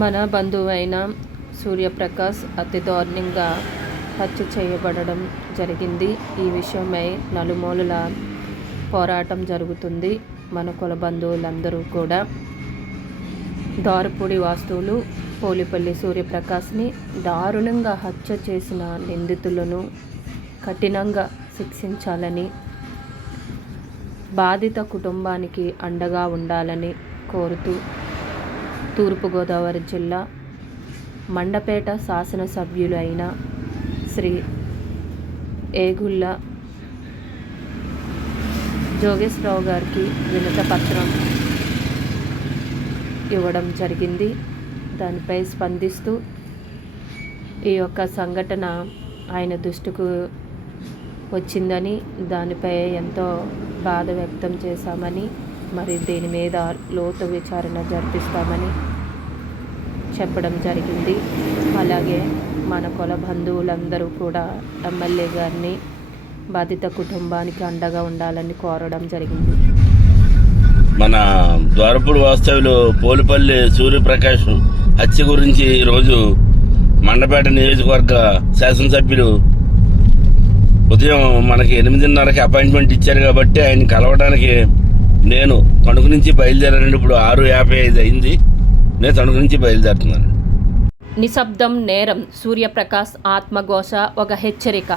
మన బంధువైన సూర్యప్రకాష్ అతి దారుణంగా హత్య చేయబడడం జరిగింది. ఈ విషయమై నలుమూలల పోరాటం జరుగుతుంది. మన కుల బంధువులందరూ కూడా దారుపూడి వాస్తువులు పోలిపల్లి సూర్యప్రకాష్ని దారుణంగా హత్య చేసిన నిందితులను కఠినంగా శిక్షించాలని, బాధిత కుటుంబానికి అండగా ఉండాలని కోరుతూ తూర్పుగోదావరి జిల్లా మండపేట శాసనసభ్యులు అయిన శ్రీ ఏగుళ్ళ జోగేశ్వరరావు గారికి వినతిపత్రం ఇవ్వడం జరిగింది. దానిపై స్పందిస్తూ ఈ యొక్క సంఘటన ఆయన దృష్టికి వచ్చిందని, దానిపై ఎంతో బాధ వ్యక్తం చేశామని, మరి దీని మీద లోతు విచారణ జరిపిస్తామని చెప్పడం జరిగింది. అలాగే మన కుల బంధువులందరూ కూడా ఎమ్మెల్యే గారిని బాధిత కుటుంబానికి అండగా ఉండాలని కోరడం జరిగింది. మన ద్వారపూడి వాస్తవ్యులు పోలిపల్లి సూర్యప్రకాష్ హత్య గురించి ఈరోజు మండపేట నియోజకవర్గ శాసనసభ్యులు ఉదయం మనకి 8:30కి అపాయింట్మెంట్ ఇచ్చారు కాబట్టి ఆయన కలవడానికి నేను తణుకు నుంచి బయలుదేరానండి. ఇప్పుడు 6:55 అయింది. నేను తణుకు నుంచి బయలుదేరుతున్నాను. నిశ్శబ్దం నేరం, సూర్యప్రకాష్ ఆత్మఘోష ఒక హెచ్చరిక.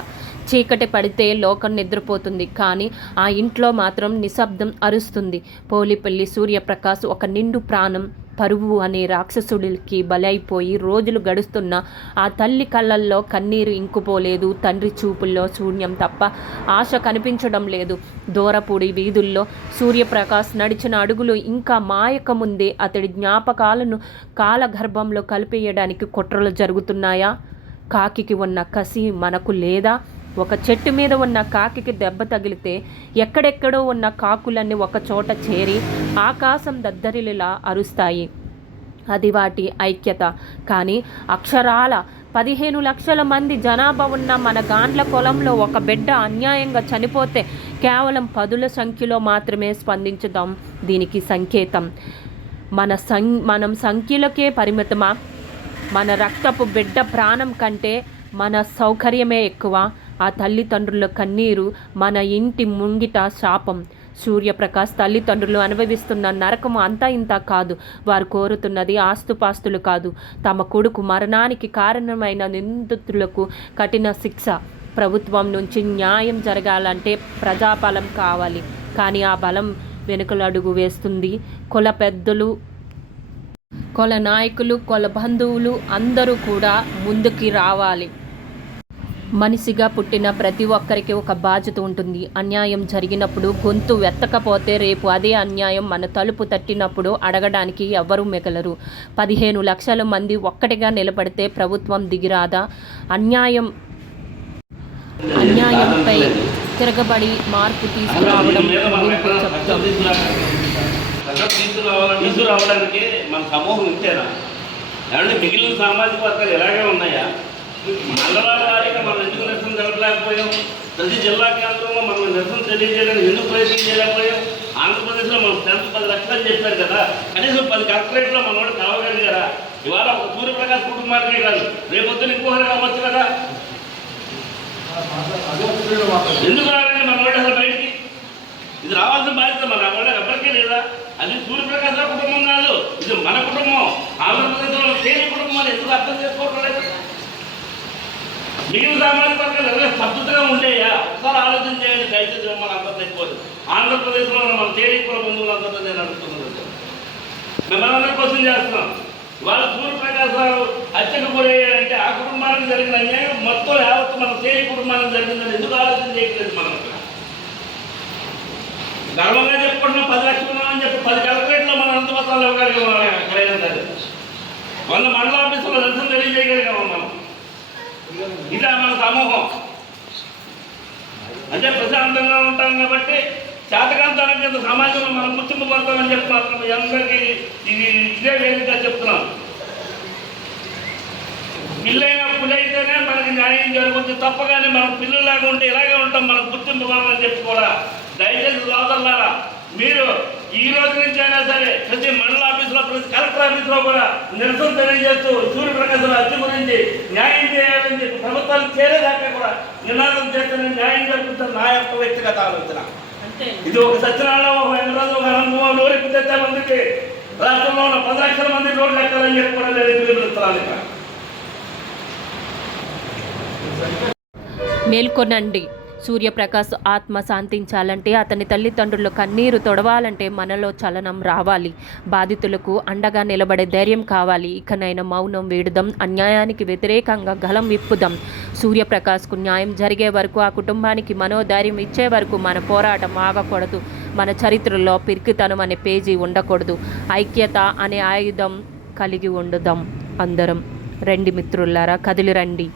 చీకటి పడితే లోకం నిద్రపోతుంది, కానీ ఆ ఇంట్లో మాత్రం నిశ్శబ్దం అరుస్తుంది. పోలిపల్లి సూర్యప్రకాష్ ఒక నిండు ప్రాణం, పరువు అనే రాక్షసుడికి బలైపోయి రోజులు గడుస్తున్న ఆ తల్లి కళ్ళల్లో కన్నీరు ఇంకుపోలేదు. తండ్రి చూపుల్లో శూన్యం తప్ప ఆశ కనిపించడం లేదు. దూరపూడి వీధుల్లో సూర్యప్రకాష్ నడిచిన అడుగులు ఇంకా మాయక ముందే అతడి జ్ఞాపకాలను కాలగర్భంలో కలిపేయడానికి కుట్రలు జరుగుతున్నాయా? కాకికి ఉన్న కసి మనకు లేదా? ఒక చెట్టు మీద ఉన్న కాకికి దెబ్బ తగిలితే ఎక్కడెక్కడో ఉన్న కాకులన్నీ ఒక చోట చేరి ఆకాశం దద్దరిల్లా అరుస్తాయి. అది వాటి ఐక్యత. కానీ అక్షరాల 15 లక్షల మంది జనాభా ఉన్న మన గాండ్ల కులంలో ఒక బిడ్డ అన్యాయంగా చనిపోతే కేవలం 10ల సంఖ్యలో మాత్రమే స్పందించుదాం. దీనికి సంకేతం మనం సంఖ్యలకే పరిమితమా? మన రక్తపు బిడ్డ ప్రాణం కంటే మన సౌకర్యమే ఎక్కువ. ఆ తల్లిదండ్రుల కన్నీరు మన ఇంటి ముంగిట శాపం. సూర్యప్రకాష్ తల్లిదండ్రులు అనుభవిస్తున్న నరకము అంతా ఇంత కాదు. వారు కోరుతున్నది ఆస్తుపాస్తులు కాదు, తమ కొడుకు మరణానికి కారణమైన నిందితులకు కఠిన శిక్ష. ప్రభుత్వం నుంచి న్యాయం జరగాలంటే ప్రజాబలం కావాలి, కానీ ఆ బలం వెనుకలడుగు వేస్తుంది కుల పెద్దలు, కుల నాయకులు, కుల బంధువులు అందరూ కూడా ముందుకి రావాలి. మనిషిగా పుట్టిన ప్రతి ఒక్కరికి ఒక బాధ్యత ఉంటుంది. అన్యాయం జరిగినప్పుడు గొంతు వెత్తకపోతే రేపు అదే అన్యాయం మన తలుపు తట్టినప్పుడు అడగడానికి ఎవరూ మిగలరు. 15 లక్షల మంది ఒక్కటిగా నిలబడితే ప్రభుత్వం దిగిరాదా? అన్యాయంపై తిరగబడి మార్పు తీసుకురావడం తీసుకురావడానికి మన సమూహం ఇంతేనా? ఏమంటే మిగిలిన సామాజిక వర్గాలు ఎలాగే ఉన్నాయా? మండలాల వారీగా మనం ఎందుకు నిరసన జరగలేకపోయాం? ప్రతి జిల్లా కేంద్రంలో మనం నిరసన తెలియజేయడానికి ఎందుకు ప్రయత్నం చేయలేకపోయాం? ఆంధ్రప్రదేశ్లో మనం 10 లక్షలు అని చెప్పారు కదా, కనీసం 10 కలెక్టరేట్లో మన వాడు కలవగలిగారా? ఇవాళ ఒక సూర్యప్రకాష్ కుటుంబానికే కాదు, రేపొద్దున ఇంకొకరు కావచ్చు కదా. ఎందుకు రావాలండి మన వాడు అసలు బయటికి? ఇది రావాల్సిన బాధ్యత మన వాడు ఎవరికీ లేదా? అది సూర్యప్రకాష్ కుటుంబం కాదు, ఇది మన కుటుంబం. ఆంధ్రప్రదేశ్లో కేంద్ర కుటుంబాన్ని ఎందుకు అర్థం చేసుకోవటం లేదు? మిగిలిన సామాజిక వర్గాలు ఎవరైనా పద్ధతిగా ఉండేయా? ఒకసారి ఆలోచన చేయండి దయచేసి. మన అందరితో అయిపోదు ఆంధ్రప్రదేశ్లో మన తేలికుల బంధువులందరితో నేను అడుగుతున్నాను, మిమ్మల్ని అందరి కోసం చేస్తున్నాం. వాళ్ళు సూర్యప్రకాష్ రావు హత్యకు గురయ్యారంటే ఆ కుటుంబానికి జరిగిన అన్యాయం మొత్తం యావత్తు మన తేలి కుటుంబానికి జరిగిందని ఎందుకు ఆలోచన చేయట్లేదు? మనం గర్వంగా చెప్పుకుంటున్నాం 10 లక్షలు అని చెప్పి 10 కలెక్టరేట్లో మనం అంత మొత్తాలు ఇవ్వగలిగాం. ఎక్కడైనా సరే 100 మండల ఆఫీసులో నిరసన తెలియజేయగలిగాము మనం. ఇలా మన సమూహం అంటే ప్రశాంతంగా ఉంటాం కాబట్టి శాతకాంతాల కింద సమాజంలో మనం గుర్తింపు పడతామని చెప్పి మాత్రం అందరికీ ఇదే వేదిక చెప్తున్నాం. పిల్లైన పులైతేనే మనకి న్యాయం జరుగుతుంది తప్ప, కానీ మనం పిల్లలాగా ఉంటే ఇలాగే ఉంటాం, మనం గుర్తింపు పడాలని చెప్పి కూడా దయచేసి సోదరులారా మీరు ఈ రోజు నుంచి అయినా సరే ప్రతి మండల ఆఫీసులో ప్రతి కలెక్టర్ ఆఫీసులో కూడా నిరసన తెలియజేస్తూ సూర్యప్రకాశ్ హత్య గురించి న్యాయం చేయాలని చెప్పి ప్రభుత్వాలు చేరేదాకా కూడా నినాదం చేస్తేనే న్యాయం జరుగుతుంది నా యొక్క వ్యక్తిగత ఆలోచన. ఇది ఒక సత్యనారాయణ, ఒక వెంకటరాజు, ఒక అనంతబాబు నోరికి తెచ్చే మందికి రాష్ట్రంలో ఉన్న 10 లక్షల మంది రోడ్లు ఎక్కాలని చెప్పి కూడా నేను పిలుపునిస్తున్నాను. ఇక్కడ మేల్కొనండి. సూర్యప్రకాశ్ ఆత్మ శాంతించాలంటే, అతని తల్లిదండ్రులు కన్నీరు తొడవాలంటే మనలో చలనం రావాలి. బాధితులకు అండగా నిలబడే ధైర్యం కావాలి. ఇకనైనా మౌనం వీడుదాం. అన్యాయానికి వ్యతిరేకంగా గలం విప్పుదాం. సూర్యప్రకాశ్కు న్యాయం జరిగే వరకు, ఆ కుటుంబానికి మనోధైర్యం ఇచ్చే వరకు మన పోరాటం ఆగకూడదు. మన చరిత్రలో పిరికితనం అనే పేజీ ఉండకూడదు. ఐక్యత అనే ఆయుధం కలిగి ఉండుదాం. అందరం రండి మిత్రులారా, కదిలి రండి.